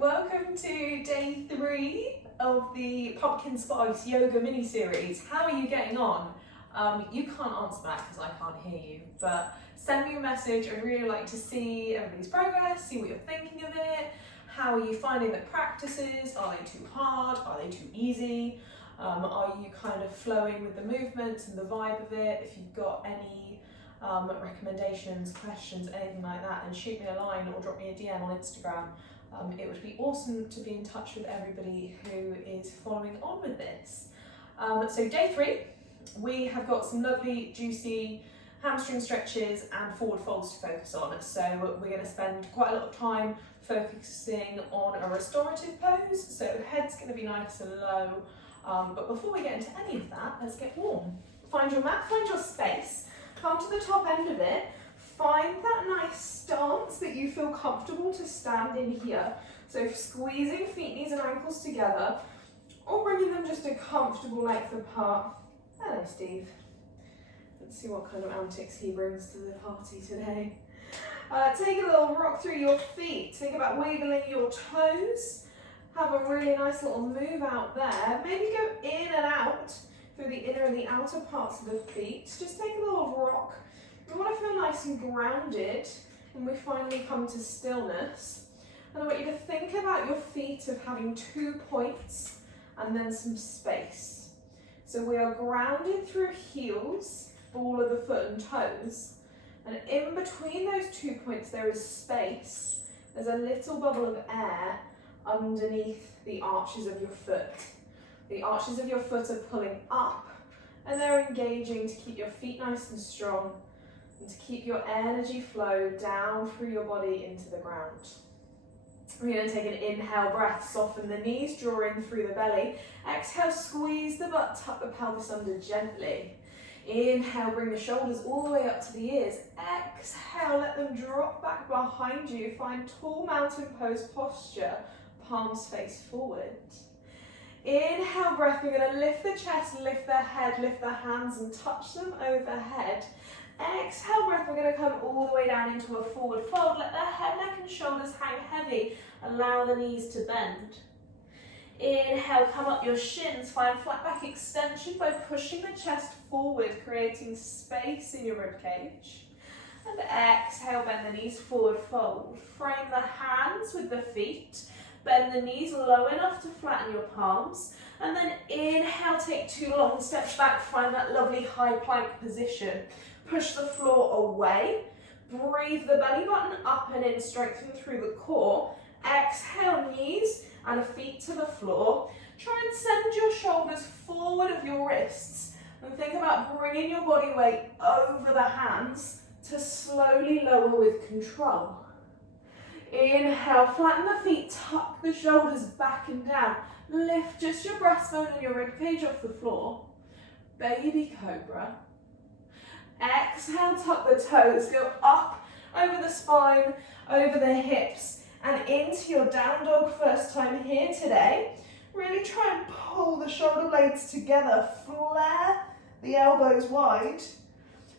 Welcome to day 3 of the Pumpkin Spice Yoga mini-series. How are you getting on? You can't answer that because I can't hear you, but send me a message. I'd really like to see everybody's progress, see what you're thinking of it. How are you finding the practices? Are they too hard? Are they too easy? Are you kind of flowing with the movements and the vibe of it? If you've got any recommendations, questions, anything like that, then shoot me a line or drop me a DM on Instagram. It would be awesome to be in touch with everybody who is following on with this. So day 3, we have got some lovely juicy hamstring stretches and forward folds to focus on. So we're going to spend quite a lot of time focusing on a restorative pose. So head's going to be nice and low. But before we get into any of that, let's get warm. Find your mat, find your space, come to the top end of it. Find that nice stance that you feel comfortable to stand in here. So squeezing feet, knees and ankles together, or bringing them just a comfortable length apart. Hello, Steve. Let's see what kind of antics he brings to the party today. Take a little rock through your feet. Think about wiggling your toes. Have a really nice little move out there. Maybe go in and out through the inner and the outer parts of the feet. Just take a little rock. We want to feel nice and grounded when we finally come to stillness. And I want you to think about your feet of having 2 points and then some space. So we are grounded through heels, ball of the foot and toes. And in between those 2 points there is space. There's a little bubble of air underneath the arches of your foot. The arches of your foot are pulling up and they're engaging to keep your feet nice and strong and to keep your energy flow down through your body into the ground. We're going to take an inhale breath, soften the knees, draw in through the belly. Exhale, squeeze the butt, tuck the pelvis under gently. Inhale, bring the shoulders all the way up to the ears. Exhale, let them drop back behind you. Find tall mountain pose posture, palms face forward. Inhale breath, we're going to lift the chest, lift the head, lift the hands and touch them overhead. Exhale breath, we're going to come all the way down into a forward fold. Let the head, neck and shoulders hang heavy. Allow the knees to bend. Inhale, come up your shins. Find flat back extension by pushing the chest forward, creating space in your ribcage. And exhale, bend the knees, forward fold. Frame the hands with the feet. Bend the knees low enough to flatten your palms. And then inhale, take 2 long steps back. Find that lovely high plank position. Push the floor away. Breathe the belly button up and in, strengthen through the core. Exhale, knees and feet to the floor. Try and send your shoulders forward of your wrists. And think about bringing your body weight over the hands to slowly lower with control. Inhale, flatten the feet, tuck the shoulders back and down. Lift just your breastbone and your ribcage off the floor. Baby cobra. Exhale, tuck the toes, go up over the spine, over the hips, and into your down dog. First time here today. Really try and pull the shoulder blades together, flare the elbows wide.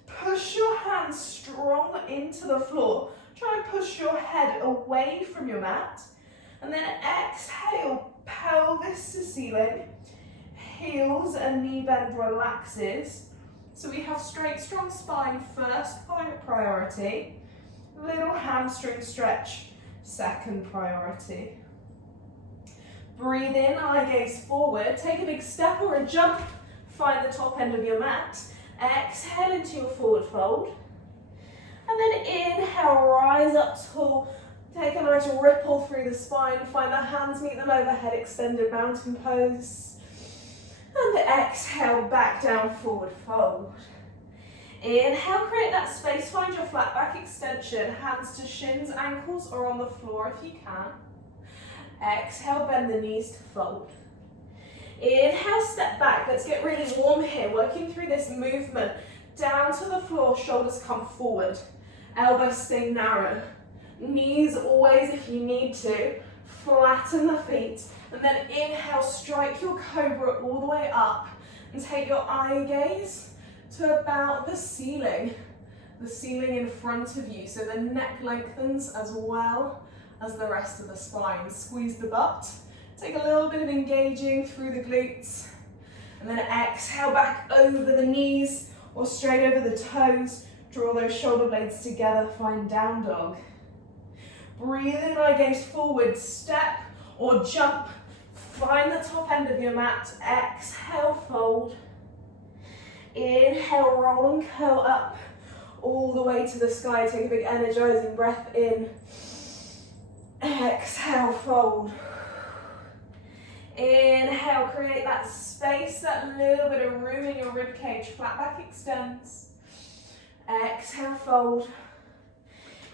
Push your hands strong into the floor. Try and push your head away from your mat. And then exhale, pelvis to ceiling. Heels and knee bend relaxes. So we have straight, strong spine first priority. Little hamstring stretch, second priority. Breathe in, eye gaze forward. Take a big step or a jump. Find the top end of your mat. Exhale into your forward fold. And then inhale, rise up tall. Take a nice ripple through the spine. Find the hands meet them overhead, extended mountain pose. And exhale, back down, forward fold. Inhale, create that space. Find your flat back extension. Hands to shins, ankles, or on the floor if you can. Exhale, bend the knees to fold. Inhale, step back. Let's get really warm here. Working through this movement. Down to the floor, shoulders come forward. Elbows stay narrow. Knees always, if you need to, flatten the feet. And then inhale, strike your cobra all the way up. And take your eye gaze to about the ceiling in front of you. So the neck lengthens as well as the rest of the spine. Squeeze the butt. Take a little bit of engaging through the glutes. And then exhale back over the knees or straight over the toes. Draw those shoulder blades together, find down dog. Breathe in, eye gaze forward, step or jump. Find the top end of your mat. Exhale, fold. Inhale, roll and curl up all the way to the sky. Take a big energizing breath in. Exhale, fold. Inhale, create that space, that little bit of room in your rib cage. Flat back extends. Exhale, fold.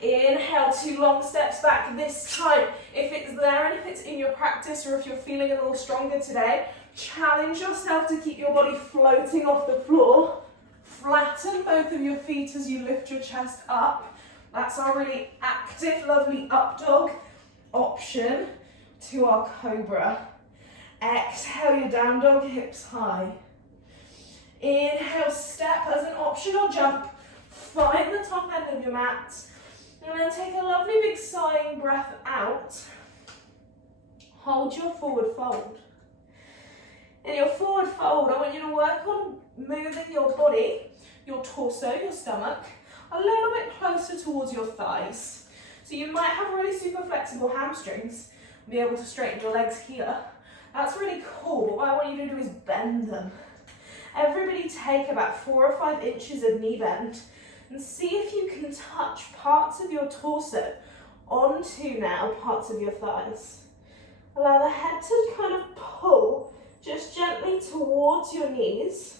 Inhale, 2 long steps back this time. If it's there and if it's in your practice, or if you're feeling a little stronger today, challenge yourself to keep your body floating off the floor. Flatten both of your feet as you lift your chest up. That's our really active, lovely up dog option to our cobra. Exhale your down dog, hips high. Inhale, step as an optional jump. Find the top end of your mat. And then take a lovely big sighing breath out. Hold your forward fold. In your forward fold, I want you to work on moving your body, your torso, your stomach, a little bit closer towards your thighs. So you might have really super flexible hamstrings, be able to straighten your legs here. That's really cool, but what I want you to do is bend them. Everybody take about 4 or 5 inches of knee bend and see if you can touch parts of your torso onto now parts of your thighs. Allow the head to kind of pull just gently towards your knees,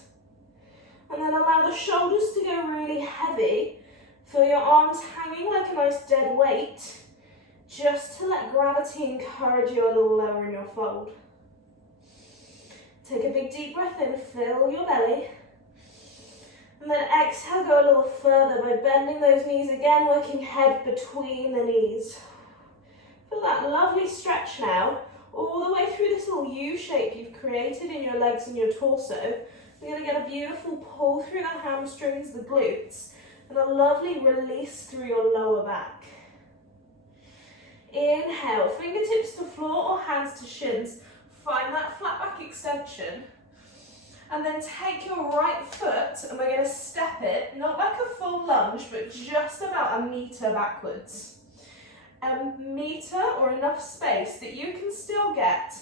and then allow the shoulders to go really heavy. Feel your arms hanging like a nice dead weight, just to let gravity encourage you a little lower in your fold. Take a big deep breath in, fill your belly. And then exhale, go a little further by bending those knees again, working head between the knees. Feel that lovely stretch now, all the way through this little U shape you've created in your legs and your torso. We're going to get a beautiful pull through the hamstrings, the glutes, and a lovely release through your lower back. Inhale, fingertips to floor or hands to shins. Find that flat back extension. And then take your right foot and we're going to step it, not like a full lunge, but just about 1 meter backwards. 1 meter or enough space that you can still get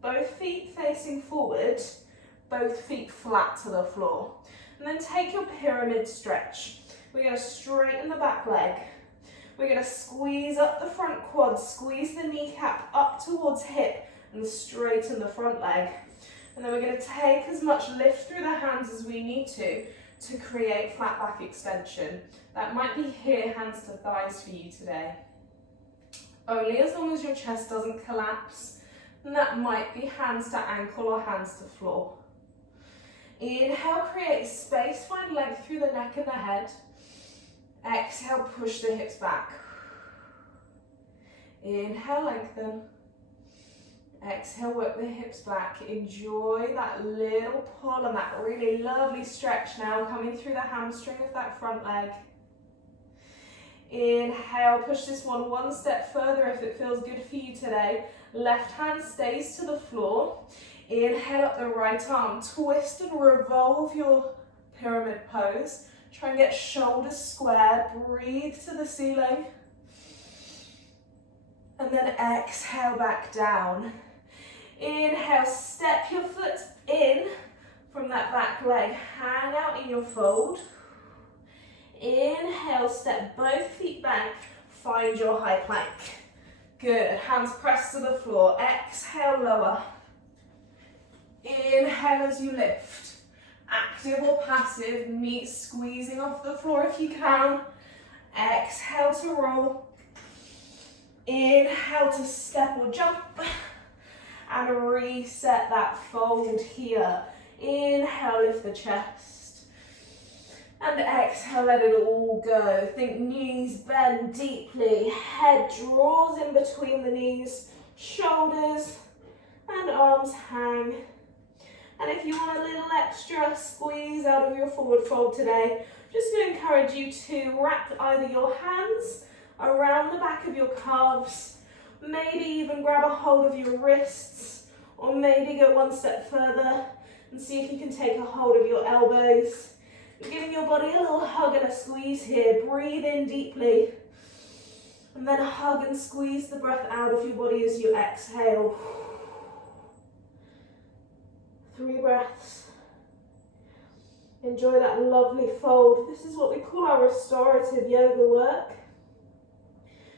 both feet facing forward, both feet flat to the floor. And then take your pyramid stretch. We're going to straighten the back leg. We're going to squeeze up the front quad, squeeze the kneecap up towards hip and straighten the front leg. And then we're going to take as much lift through the hands as we need to create flat back extension. That might be here, hands to thighs for you today. Only as long as your chest doesn't collapse. And that might be hands to ankle or hands to floor. Inhale, create space, find length through the neck and the head. Exhale, push the hips back. Inhale, lengthen. Exhale, work the hips back. Enjoy that little pull and that really lovely stretch now coming through the hamstring of that front leg. Inhale, push this one step further if it feels good for you today. Left hand stays to the floor. Inhale up the right arm, twist and revolve your pyramid pose. Try and get shoulders square, breathe to the ceiling. And then exhale back down. Inhale, step your foot in from that back leg, hang out in your fold. Inhale, step both feet back, find your high plank. Good, hands pressed to the floor. Exhale, lower. Inhale as you lift. Active or passive, knees squeezing off the floor if you can. Exhale to roll. Inhale to step or jump. And reset that fold here. Inhale, lift the chest. And exhale, let it all go. Think knees bend deeply. Head draws in between the knees. Shoulders and arms hang. And if you want a little extra squeeze out of your forward fold today, just to encourage you to wrap either your hands around the back of your calves Maybe even grab a hold of your wrists, or maybe go one step further and see if you can take a hold of your elbows. Giving your body a little hug and a squeeze here. Breathe in deeply. And then hug and squeeze the breath out of your body as you exhale. 3 breaths. Enjoy that lovely fold. This is what we call our restorative yoga work.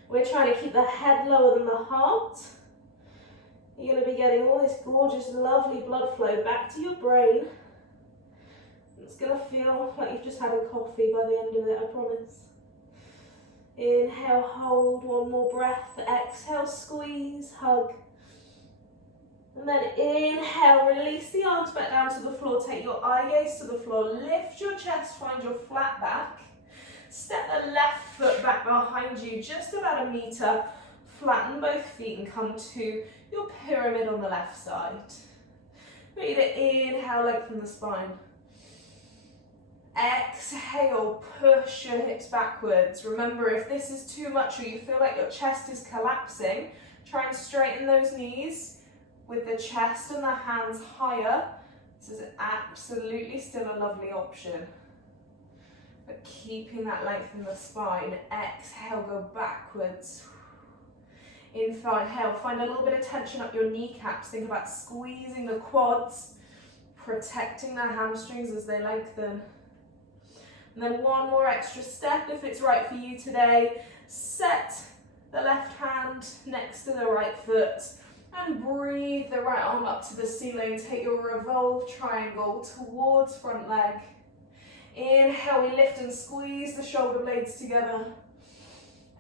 We're trying to keep the head lower than the heart. You're going to be getting all this gorgeous, lovely blood flow back to your brain. It's going to feel like you've just had a coffee by the end of it, I promise. Inhale, hold, 1 more breath. Exhale, squeeze, hug. And then inhale, release the arms back down to the floor. Take your eye gaze to the floor. Lift your chest, find your flat back. Step the left foot back behind you, just about 1 meter. Flatten both feet and come to your pyramid on the left side. Breathe in, inhale, lengthen the spine. Exhale, push your hips backwards. Remember, if this is too much or you feel like your chest is collapsing, try and straighten those knees with the chest and the hands higher. This is absolutely still a lovely option. But keeping that length in the spine. Exhale, go backwards. Inhale, find a little bit of tension up your kneecaps. Think about squeezing the quads, protecting the hamstrings as they lengthen. And then 1 more extra step if it's right for you today. Set the left hand next to the right foot and breathe the right arm up to the ceiling. Take your revolve triangle towards front leg. Inhale, we lift and squeeze the shoulder blades together.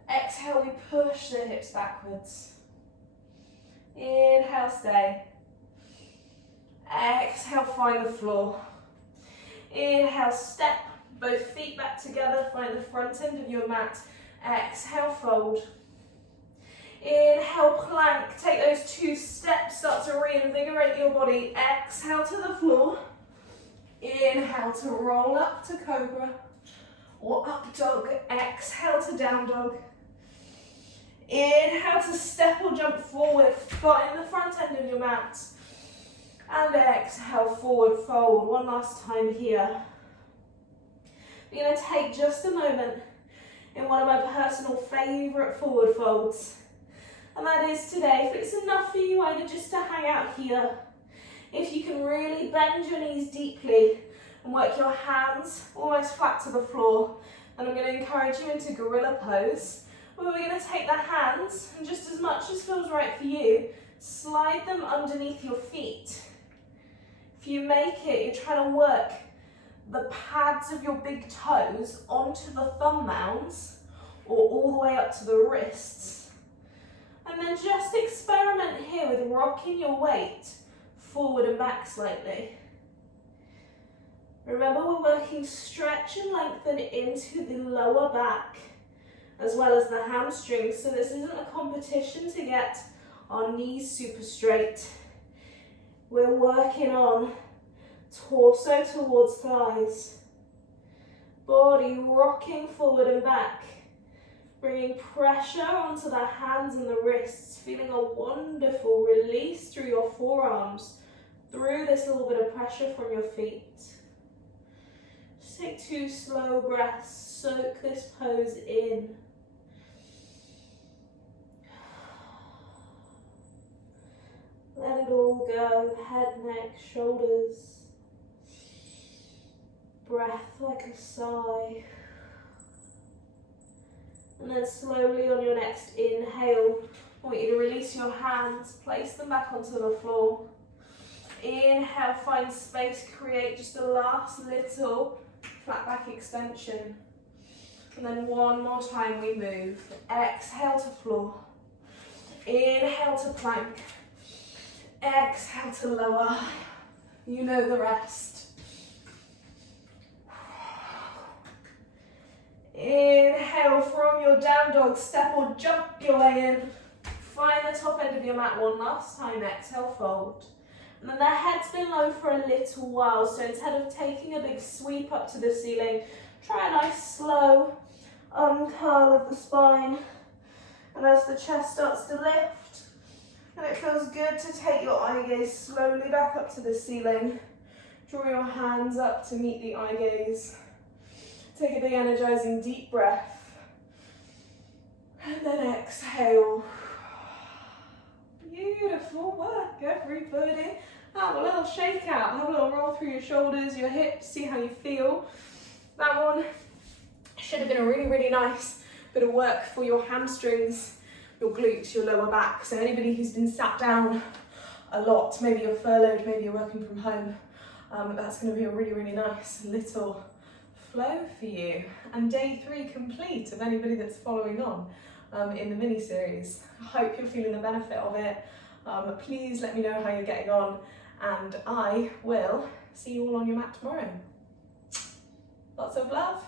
Exhale, we push the hips backwards. Inhale, stay. Exhale, find the floor. Inhale, step both feet back together, find the front end of your mat. Exhale, fold. Inhale, plank. Take those 2 steps, start to reinvigorate your body. Exhale to the floor. Inhale to roll up to cobra or up dog. Exhale to down dog. Inhale to step or jump forward, find the front end of your mat. And exhale, forward fold. 1 last time here. We're going to take just a moment in one of my personal favourite forward folds. And that is today, if it's enough for you either just to hang out here, if you can really bend your knees deeply and work your hands almost flat to the floor, then I'm going to encourage you into gorilla pose, where we're going to take the hands and just as much as feels right for you, slide them underneath your feet. If you make it, you're trying to work the pads of your big toes onto the thumb mounds or all the way up to the wrists. And then just experiment here with rocking your weight forward and back slightly. Remember, we're working stretch and lengthen into the lower back as well as the hamstrings, so this isn't a competition to get our knees super straight. We're working on torso towards thighs, body rocking forward and back, bringing pressure onto the hands and the wrists, feeling a wonderful release through your forearms, through this little bit of pressure from your feet. Just take 2 slow breaths, soak this pose in. Let it all go, head, neck, shoulders. Breath like a sigh. And then slowly on your next inhale, I want you to release your hands, place them back onto the floor. Inhale, find space, create just the last little flat back extension. And then 1 more time we move. Exhale to floor. Inhale to plank. Exhale to lower. You know the rest. Inhale from your down dog, step or jump your way in. Find the top end of your mat 1 last time. Exhale, fold. And then the head's been low for a little while, so instead of taking a big sweep up to the ceiling, try a nice slow uncurl of the spine. And as the chest starts to lift, and it feels good to take your eye gaze slowly back up to the ceiling. Draw your hands up to meet the eye gaze. Take a big energizing deep breath. And then exhale. Beautiful work, everybody. Have a little shake out, have a little roll through your shoulders, your hips, see how you feel. That one should have been a really, really nice bit of work for your hamstrings, your glutes, your lower back. So anybody who's been sat down a lot, maybe you're furloughed, maybe you're working from home, that's going to be a really, really nice little flow for you. And day 3 complete of anybody that's following on in the mini series. I hope you're feeling the benefit of it. Please let me know how you're getting on, and I will see you all on your mat tomorrow. Lots of love.